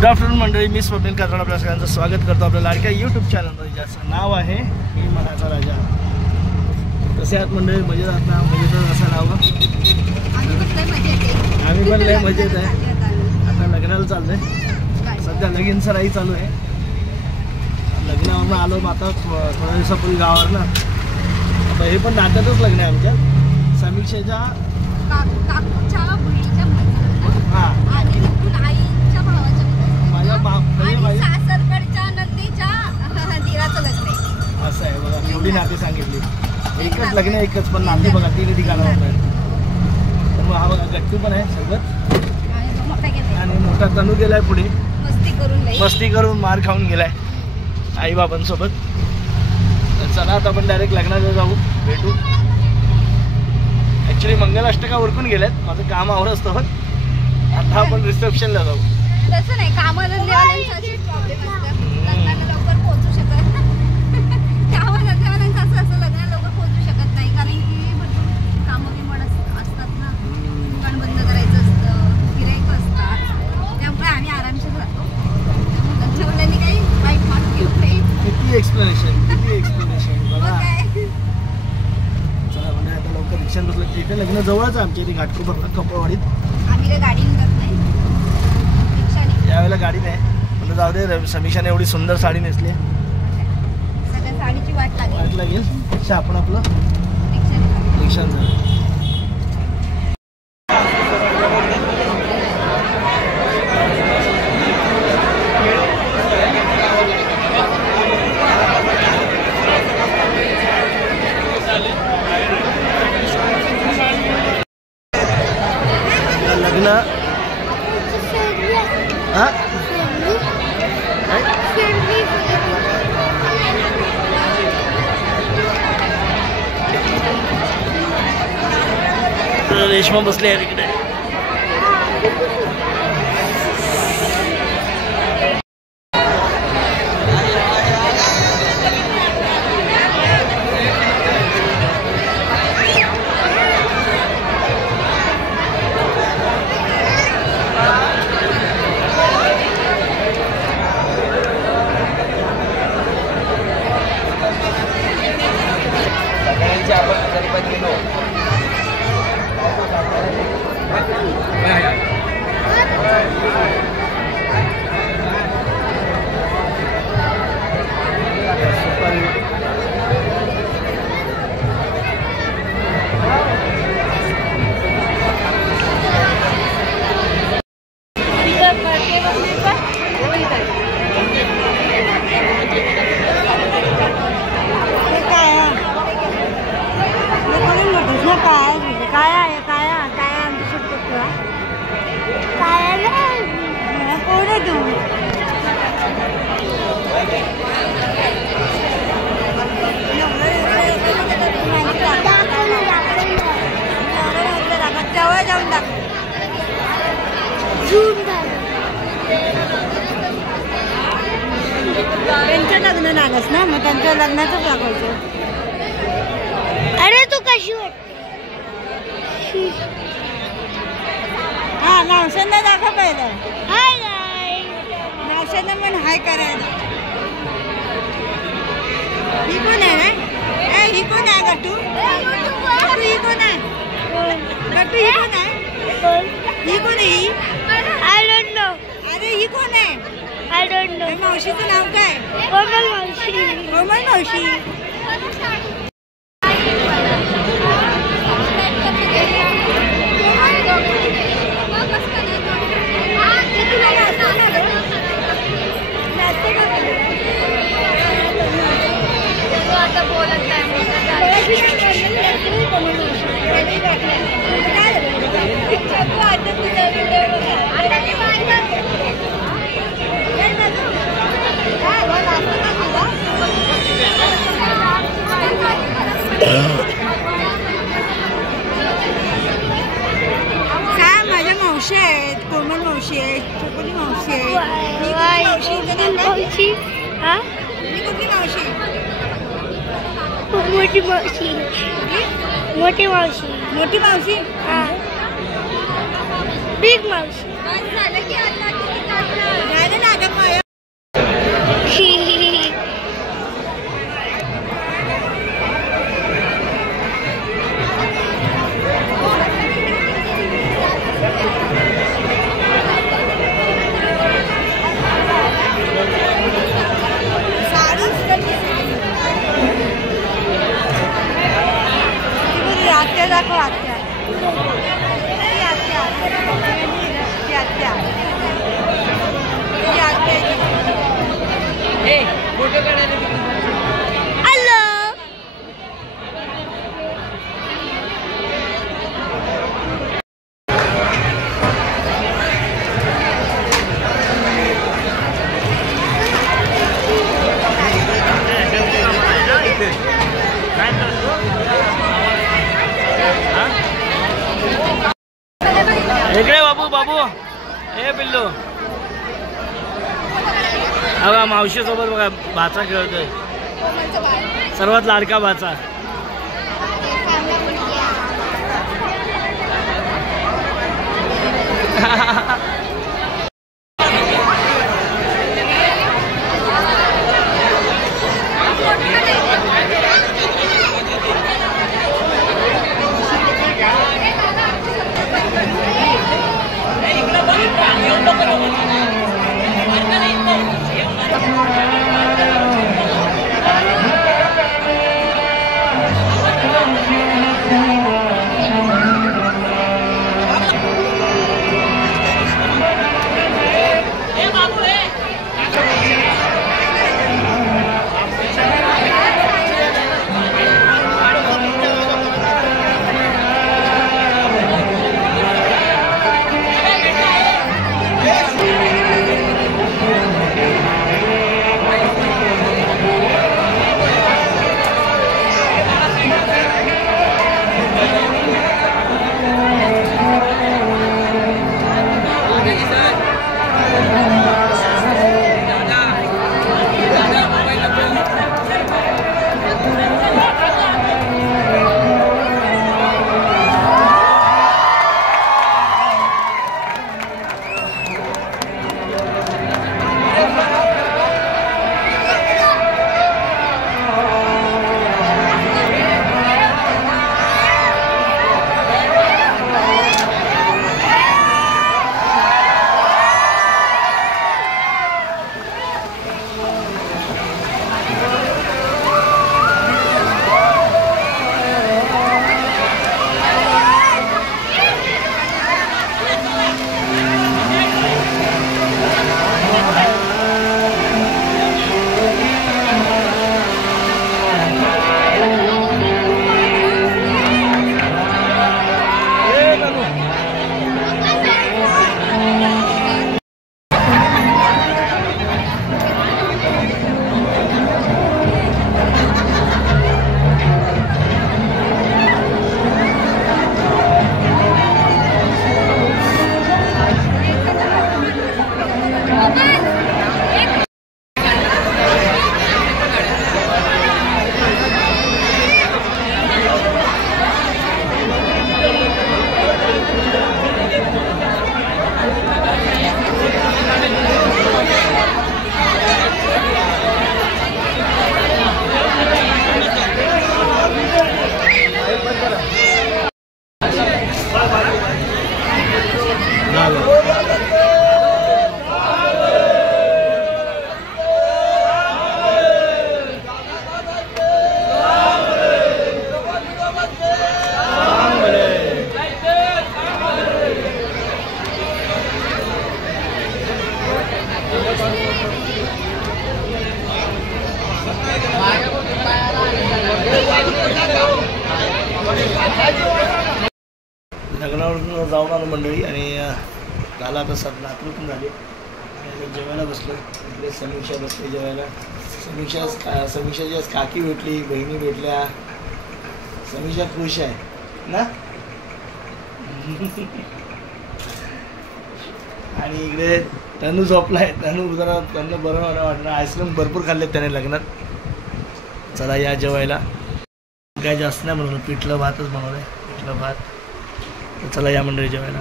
Good afternoon मंडळी, मी स्वप्नील कात्रड आपल्या सगळ्यांचं स्वागत करतो आपल्या लाडक्या यूट्यूब चॅनलमध्ये, ज्याचं नाव आहे मी मनाचा राजा. कसे आहात मंडळी? मजेत आहात ना? मजेतच असं नाव. आम्ही पण लय मजेत आहे. आता लग्नाला चाललोय. सध्या लगीन सराई चालू आहे. लग्नावरून आलो आता थोड्या दिवसापूर्वी गावावर ना. आता हे पण नात्यातच लग्न आहे आमच्या समीक्षेच्या असं आहे बघा. एवढी नाती सांगितली. एकच लग्न एकच, पण नाती बघा 3 ठिकाणं होत आहेत. तर हा बघा गट्टू पण आहे सोबत आणि मोठा तनू गेलाय पुढे मस्ती करून मार खाऊन गेलाय आई बाबांसोबत. तर चला आता आपण डायरेक्ट लग्नाला जाऊ, भेटू. ॲक्च्युली मंगलाष्टका उरकून गेल्यात, माझं काम आवरत असतं. आता आपण रिसेप्शनला जाऊ. तसं नाही, कामाला लवकर पोहोचू शकत कामाला असं लग्नाला लवकर पोहोचू शकत नाही, कारण की भरपूर कामं बिमण असतात ना. दुकान बंद करायचं असतं, गिऱ्हाईक असतात, त्यामुळे आम्ही आरामशीर राहतो. लग्नावाल्यांनी काही वाईट मार्क घेऊ नये. किती एक्सप्लेनेशन बघा. चला म्हणजे आता लवकर रिक्षा बसलं. तिथे लग्न जवळच आहे आमच्या इथे घाटकोपरला कपडवाडीत. आम्ही काही गाडी निघत नाही, रिक्षाने. यावेळेला गाडी नाही म्हणजे जाऊ दे. समीक्षाने एवढी सुंदर साडी नेसली, सगळ्या साडीची वाट लागेल. अच्छा आपण आपलं रिक्षाने जाऊ. लग्न रेशमा बसले आहे तिकडे. त्यांचं लग्न नागस ना, मग त्यांच्या लग्नाचं दाखवायचं. अरे तू कशी वाटते? हा, मावसांना दाखव पहिलं. हाय गाय. मावसांना पण हाय करायला. ही कोण आहे ना? ही कोण आहे गट्टू? ही कोण आहे गट्टू? ही कोण आहे? ही कोण आहे? ही आय डोंट नो. अरे ही कोण आहे? I don't know. मावशीचं नाव काय? कोमल मावशी. कोमल मावशी. आता बोलत नाही. काय माझ्या मावशी आहेत, कोमल मावशी आहे, छोटी मावशी आहे. मावशी हा, कुठली मावशी? मोठी मावशी. मोठी मावशी. मोठी मावशी. बिग मावशी. झालं की आता इकडे बाबू बाबू ए पिल्लू बघा मावशी सोबत बघा भाचा खेळतोय सर्वात लाडका भाचा लग्नावरून जाऊन आलो मंडळी आणि झाला आता रात्री पण झाली जेवायला बसलो. इकडे समीक्षा बसली जेवायला. समीक्षाची आज काकी भेटली, बहिणी भेटल्या. समीक्षा खुश आहे ना. आणि इकडे तनू झोपलाय. तनू जरा त्यांना बरं वाटलं. आईस्क्रीम भरपूर खाल्ले त्याने लग्नात. चला या जेवायला. काय जास्त नाही बनवलं, पिठलं भातच बनवलंय. पिठलं भात. चला या मंडळी जेवायला.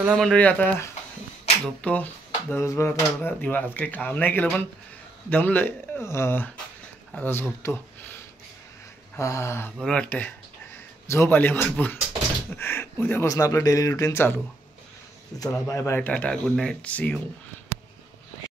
चला मंडळी आता झोपतो. दिवसभर आता दिवस आज काही काम नाही केलं पण दमलोय. आता झोपतो. बरं वाटतंय. झोप आली भरपूर. उद्यापासून आपलं डेली रुटीन चालू. चला bye bye, tata, good night, see you.